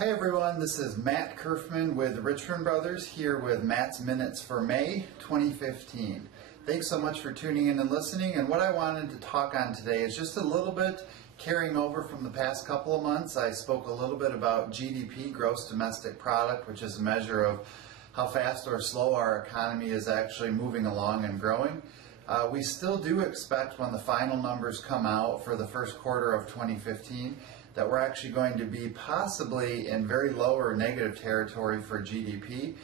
Hi everyone, this is Matt Kerfman with Richmond Brothers here with Matt's Minutes for May 2015. Thanks so much for tuning in and listening, and what I wanted to talk on today is just a little bit carrying over from the past couple of months. I spoke a little bit about GDP, Gross Domestic Product, which is a measure of how fast or slow our economy is actually moving along and growing. We still do expect when the final numbers come out for the first quarter of 2015 that we're actually going to be possibly in very low or negative territory for GDP.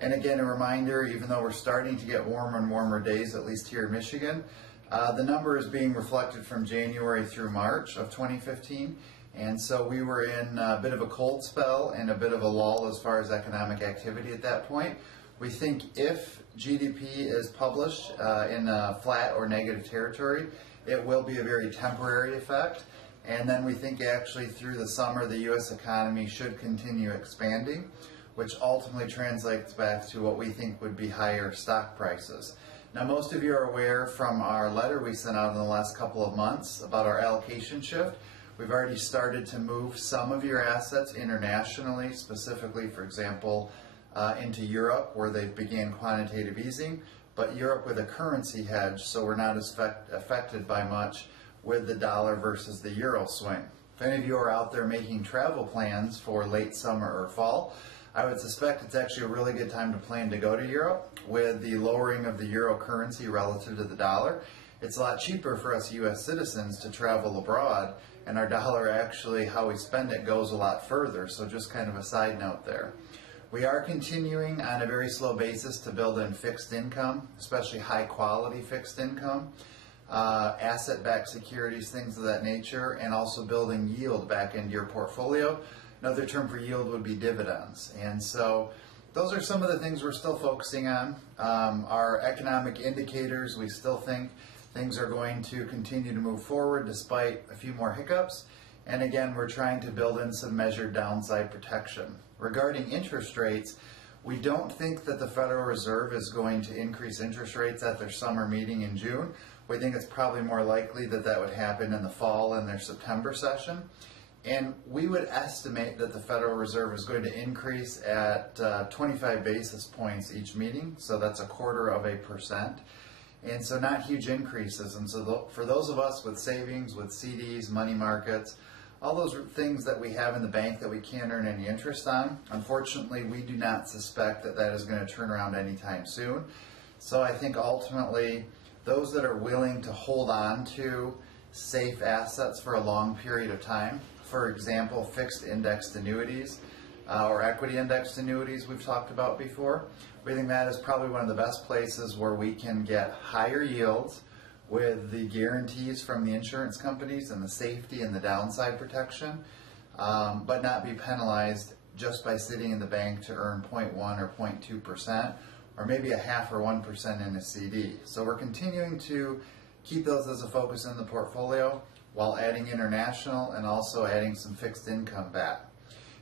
And again, a reminder, even though we're starting to get warmer and warmer days, at least here in Michigan, the number is being reflected from January through March of 2015. And so we were in a bit of a cold spell and a bit of a lull as far as economic activity at that point. We think if GDP is published in a flat or negative territory, it will be a very temporary effect. And then we think actually through the summer the U.S. economy should continue expanding, which ultimately translates back to what we think would be higher stock prices. Now, most of you are aware from our letter we sent out in the last couple of months about our allocation shift. We've already started to move some of your assets internationally, specifically, for example, into Europe, where they've began quantitative easing, but Europe with a currency hedge, so we're not as affected by much with the dollar versus the euro swing. If any of you are out there making travel plans for late summer or fall, I would suspect it's actually a really good time to plan to go to Europe. With the lowering of the euro currency relative to the dollar, it's a lot cheaper for us U.S. citizens to travel abroad, and our dollar actually, how we spend it, goes a lot further. So just kind of a side note there. We are continuing on a very slow basis to build in fixed income, especially high quality fixed income, asset-backed securities, things of that nature, and also building yield back into your portfolio. Another term for yield would be dividends. And so those are some of the things we're still focusing on. Our economic indicators, we still think things are going to continue to move forward despite a few more hiccups. And again, we're trying to build in some measured downside protection. Regarding interest rates, we don't think that the Federal Reserve is going to increase interest rates at their summer meeting in June. We think it's probably more likely that that would happen in the fall in their September session. And we would estimate that the Federal Reserve is going to increase at 25 basis points each meeting, so that's 1/4%. And so not huge increases. And so for those of us with savings, with CDs, money markets, all those things that we have in the bank that we can't earn any interest on, unfortunately we do not suspect that that is going to turn around anytime soon. So I think ultimately those that are willing to hold on to safe assets for a long period of time, for example, fixed indexed annuities or equity indexed annuities we've talked about before, we think that is probably one of the best places where we can get higher yields with the guarantees from the insurance companies and the safety and the downside protection, but not be penalized just by sitting in the bank to earn 0.1 or 0.2%, or maybe 0.5 or 1% in a CD. So we're continuing to keep those as a focus in the portfolio while adding international and also adding some fixed income back.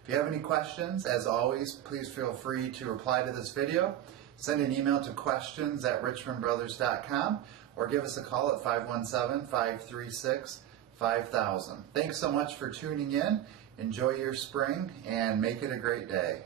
If you have any questions, as always, please feel free to reply to this video. Send an email to questions@richmondbrothers.com or give us a call at 517-536-5000. Thanks so much for tuning in. Enjoy your spring and make it a great day.